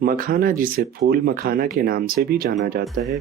मखाना, जिसे फूल मखाना के नाम से भी जाना जाता है,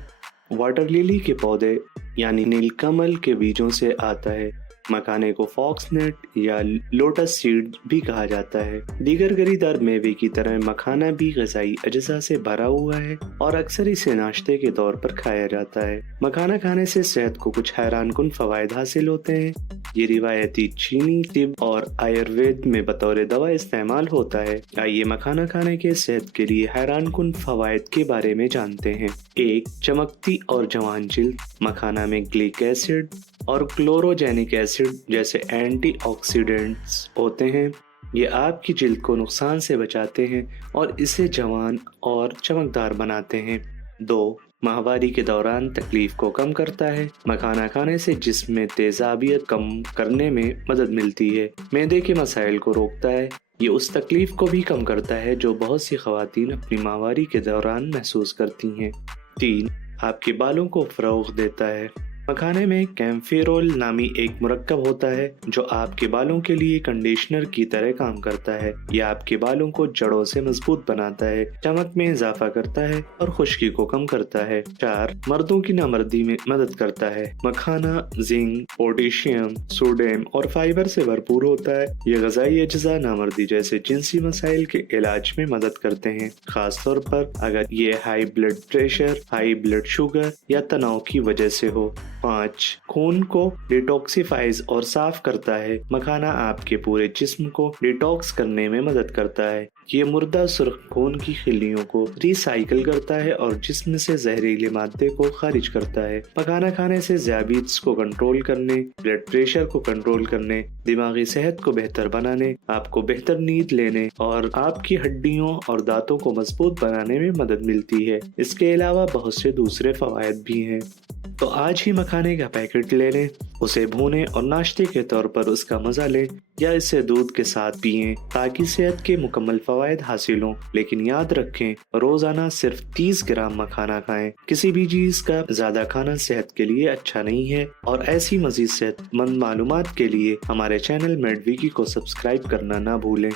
वाटर लिली के पौधे यानी नीलकमल के बीजों से आता है। मखाने को फॉक्सनट या लोटस सीड भी कहा जाता है। दीगर गरीदार मेवे की तरह मखाना भी ग़िज़ाई अज्जा से भरा हुआ है और अक्सर इसे नाश्ते के तौर पर खाया जाता है। मखाना खाने से सेहत को कुछ हैरानकुन फ़वाइद हासिल होते हैं। ये रिवायती चीनी तिब और आयुर्वेद में बतौर दवा इस्तेमाल होता है। आइए मखाना खाने के सेहत के लिए हैरानकुन फ़वाइद के बारे में जानते हैं। 1. चमकती और जवान जिल्द। मखाना में ग्लिक एसिड और क्लोरोजेनिक एसिड जैसे एंटीऑक्सीडेंट्स होते हैं। ये आपकी जिल्द को नुकसान से बचाते हैं और इसे जवान और चमकदार बनाते हैं। 2. माहवारी के दौरान तकलीफ को कम करता है। मखाना खाने से जिस्म में तेजाबियत कम करने में मदद मिलती है। मैदे के मसाइल को रोकता है। ये उस तकलीफ को भी कम करता है जो बहुत सी ख़वातीन अपनी माहवारी के दौरान महसूस करती हैं। 3. आपके बालों को फ़रोग़ देता है। मखाने में कैम्फेरोल नामी एक मुरक्कब होता है जो आपके बालों के लिए कंडीशनर की तरह काम करता है। यह आपके बालों को जड़ों से मजबूत बनाता है, चमक में इजाफा करता है और खुश्की को कम करता है। 4. मर्दों की नामर्दी में मदद करता है। मखाना जिंक, पोटेशियम, सोडियम और फाइबर से भरपूर होता है। यह ग़िज़ाई अज्जा नामर्दी जैसे जिनसी मसाइल के इलाज में मदद करते हैं, खास तौर पर अगर ये high blood pressure, high blood sugar या तनाव की वजह से हो। 5. खून को डिटॉक्सिफाइज और साफ करता है। मखाना आपके पूरे जिस्म को डिटॉक्स करने में मदद करता है। ये मुर्दा सुर्ख खून की खिल्लियों को रिसाइकिल करता है और जिस्म से जहरीले मादे को खारिज करता है। मखाना खाने से ज़ियाबीत्स को कंट्रोल करने, ब्लड प्रेशर को कंट्रोल करने, दिमागी सेहत को बेहतर बनाने, आपको बेहतर नींद लेने और आपकी हड्डियों और दांतों को मजबूत बनाने में मदद मिलती है। इसके अलावा बहुत से दूसरे फवायद भी हैं। तो आज ही मखाने का पैकेट ले लें, उसे भूनें और नाश्ते के तौर पर उसका मजा लें या इसे दूध के साथ पिएं ताकि सेहत के मुकम्मल फवायद हासिल हों। लेकिन याद रखें, रोजाना सिर्फ 30 ग्राम मखाना खाएं। किसी भी चीज का ज्यादा खाना सेहत के लिए अच्छा नहीं है। और ऐसी मजीद सेहतमंद मालूमात के लिए हमारे चैनल मेडविकी को सब्सक्राइब करना ना भूलें।